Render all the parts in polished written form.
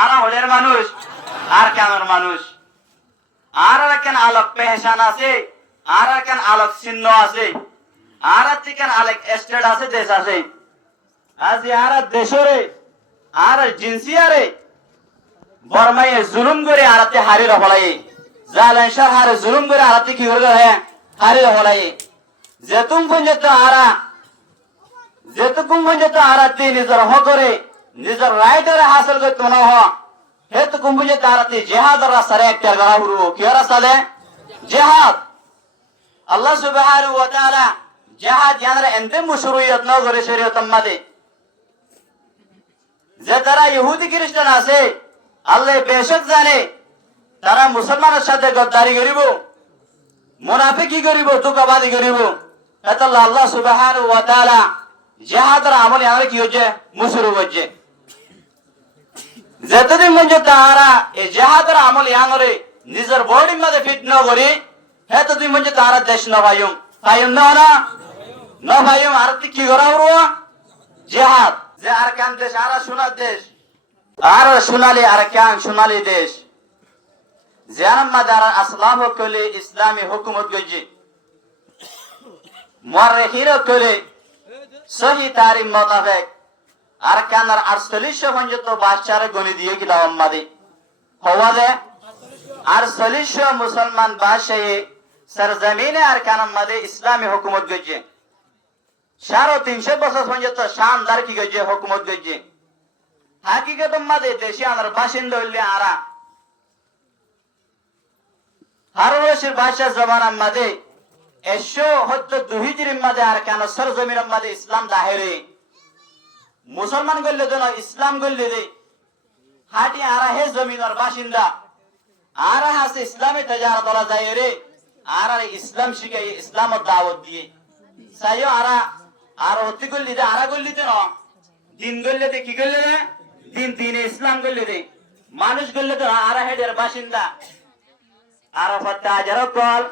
আরা হলের মানুষ আর কেমন মানুষ আর কেন আলোক পেহচান আছে আর কেন আলোক চিহ্ন আছে আর কেন আলোক স্টেট আছে দেশ আছে আজ আর দেশরে আর জিন্সিয়ারে বর্মায়ে জুলুম করে আরাতে হারি রহলাই জালেনশার হারে জুলুম করে আরাতে কি করে হয় হারি রহলাই যেতুম পর্যন্ত আরা যেতুকুম পর্যন্ত আরাতে নিজের হকরে নিজের রাইটরে হাসিল করতে না হ হেতুকুম পর্যন্ত আরাতে জিহাদের রাস্তায় একটা গড়া হুরু কি রাস্তালে জিহাদ আল্লাহ সুবহানাহু ওয়া তাআলা জিহাদ ইয়ানরা এনতে মুশরুইয়ত ন করে শরীয়ত মাদে যে তারা ইহুদি খ্রিস্টান আছে আল্লাহ বেশক জানে তারা মুসলমানের সাথে গদ্দারি করিব মুনাফিকি করিব ধোঁকাবাজি করিব এটা আল্লাহ সুবহানাহু ওয়া তাআলা জিহাদের আমল ইয়ানরা কি হচ্ছে মুশরু হচ্ছে যতদিন পর্যন্ত তারা এই জিহাদের আমল ইয়ানরে নিজের বডির মধ্যে ফিট ন করি হেতদিন পর্যন্ত তারা দেশ ন ভাইম ভাইম ন ভাইম আর কি করা হবো জিহাদ যে আর কান দেশ আর সোনার দেশ আর সোনালি আর কান সোনালি দেশ জিয়ানাম মাদার আসলাম কলে ইসলামী হুকুমত গজি মুআররিখিন কলে সহি তারিখ মোতাবেক আর কানার 48 পর্যন্ত বাদশারে গনি দিয়ে কি দাও মাদি হওয়ালে 48 মুসলমান বাদশাহে সরজমিনে আর কানাম মাদে ইসলামী হুকুমত গজি 350 বছর পর্যন্ত শানদার কি গজি হুকুমত গজি হাকিকত মাদে দেশে আনার বাসিন্দা হইলে আরা হারুরশির বাদশা জমানার মাদে 172 হিজরির মাদে আর কানা সরজমিনের মাদে ইসলাম দাহেরে মুসলমান গল্লে তো ইসলাম গল্লে দে হাটি আরা হে জমিনের বাসিন্দা আরা হাসে ইসলামে তাজারত করা যায় রে আরা ইসলাম শিখাই ইসলামের দাওয়াত দিয়ে সাইও আরা আর অতি গল্লি দে আরা গল্লি তো না দিন গল্লে দে কি গল্লে দে দিনে ইসলাম গল্লে দে মানুষ গল্লে তো আরা হেডের বাসিন্দা আরা ফতে আজারত কল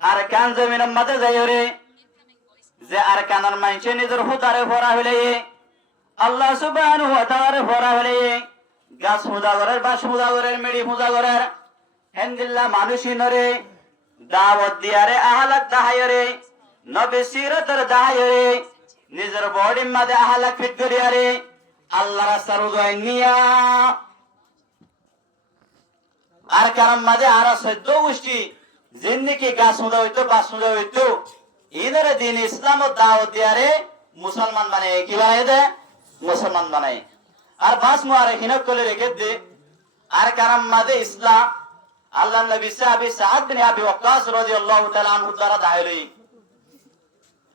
আর কান জমিনের মাঝে যায় রে যে আর কানার মানুষে নিজের হুদারে ভরা হইলে আল্লাহ সুবহানাহু ওয়া তাআলা ভরা হইলে গাছ মুদাগরের বাস মুদাগরের মেড়ি মুদাগরের হেন্দিল্লা মানুষই নরে দাওয়াত দিয়ারে আহলাক দাহায়রে নবী সিরাতের দাহায়রে নিজের বডির মাঝে আহলাক ফিট করিয়ারে আল্লাহ রাস্তার উদয় নিয়া আর কারণ মাঝে আর 14 গোষ্ঠী জিন্দিগি গাছ মুদা হইতো বাস মুদা হইতো ইনারে দিন ইসলাম ও দাওয়াত দিয়ারে মুসলমান বানায় কি বানায় দে মুসলমান বানায় আর বাস মুআররিখিন কলে রেখে দে আর কারণ মাঝে ইসলাম আল্লাহ নবী সাহাবী সাদ বিন আবি ওয়াক্কাস রাদিয়াল্লাহু তাআলা আনহু দ্বারা দায়রি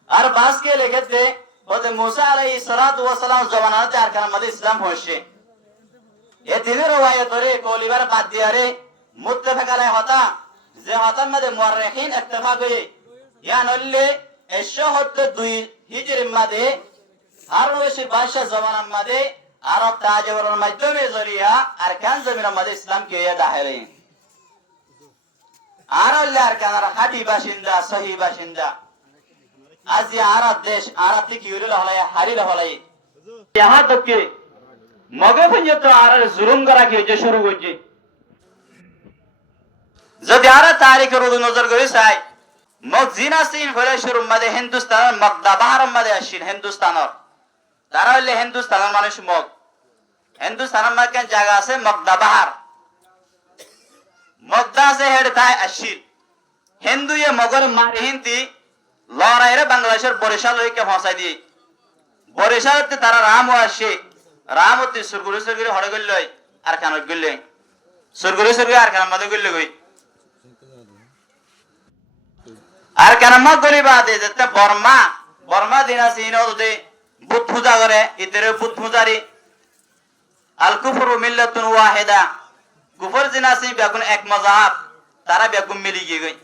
আর বাস কে রেখে দে হযরত মুসা আলাইহিস সালাতু ওয়াস সালাম জমানাতে আর কারণ মাঝে ইসলাম হইছে এ দিনের রওয়ায়াত রে কলিবার বাদ দিয়ারে মুত্তাফাক আলাইহি হতা যে হতার মাঝে মুআররিখিন ইত্তেফাক হয়ে ইয়া নল্লে 172 হিজরির মাঝে হারুনশির বাদশা জমানার মাঝে আরব তাজবরের মাধ্যমে জরিয়া আর কান জমিনের মাঝে ইসলাম কে দাহেরে আর আল্লাহ আর কানার খাঁটি বাসিন্দা সহি বাসিন্দা আজ আরব দেশ আরব থেকে ইউরিল হলাই হারিল হলাই ইহা তককে মগে পর্যন্ত আর জুলুম করা কি যে শুরু করছে যদি আর তারিখের নজর করে চাই মকজিনা সিন ফলে শুরু মাদে হিন্দুস্তানের মগদা বাহার মাদে আসিন হিন্দুস্তানের তারা হইলে হিন্দুস্তানের মানুষ মগ হিন্দুস্তানের মাঝে জায়গা আছে মগদা বাহার মগদা আছে হেড তাই আসিন হিন্দু এ মগর মারি হিন্দি লড়াইরে বাংলাদেশের বরিশাল হইকে পৌঁছাই দিয়ে বরিশালতে তারা রামও আসে রামতি সুরগুরি সুরগুরি হড়ে গেল আর কেন গেলে সুরগুরি সুরগুরি আর কেন মাদে গেলে গই আর কেন মা গরিবা দে যেতে বর্মা দিন আছে ইনদে বুত পূজা করে ইতরে বুত পূজারি আল কুফরু মিল্লাতুন ওয়াহিদা কুফর দিন আছে বেগুন এক মাযহাব তারা বেগুন মিলি গই গই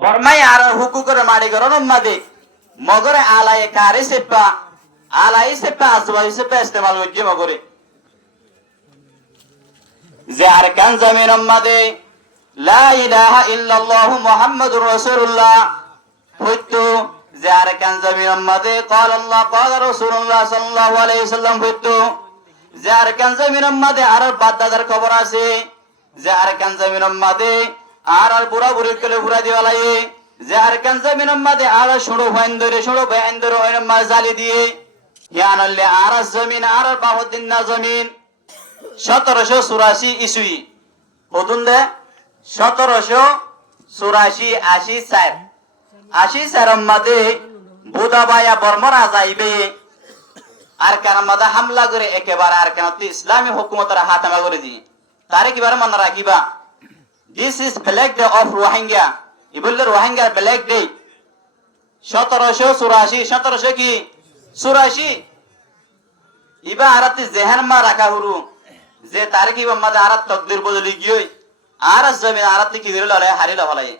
বর্মাই আর হুকুকের মারি গরন মাদে মগরে আলায়ে কারে সেপা আলাই সেপা আসবাই সেপা ইস্তেমাল হচ্ছে মগরে যে আর কান জমিন মাদে লা ইলাহা ইল্লাল্লাহু মুহাম্মাদুর রাসূলুল্লাহ হইতো যে আর কান জমিন মাদে قال الله قال رسول الله صلى الله عليه وسلم হইতো যে আরকান জমিনের মাঝে আর বাদদাদার খবর আছে যে আরকান জমিনের মাঝে আর বুড়া বুড়ি কলে বুড়া দিওয়ালাই যে আরকান জমিনের মাঝে আর ষোড়ো ভাইন ধরে ওই মাঝে জালি দিয়ে হিয়ান হলে আর জমিন আর বাহুদ্দিন না জমিন 1784 ইসুই হতুন দে 1784 80 মাঝে বুদাবায়া বর্মরা যাইবে আর কেন মাদা হামলা করে একেবারে আর কেন ইসলামী হুকুমতের হাতামা করে দি তারে কিবারে মনে রাখিবা this is black day of Rohingya ই বললে রোহিঙ্গার ব্ল্যাক ডে 1784 কি 84 ইবা আরাতে জেহান মা রাখা হুরু যে তারে কিবা মাদা আরাত তকদির বদলি গিয়ে আর জমিন আরাতে কি দিলে হারিলা ভালাই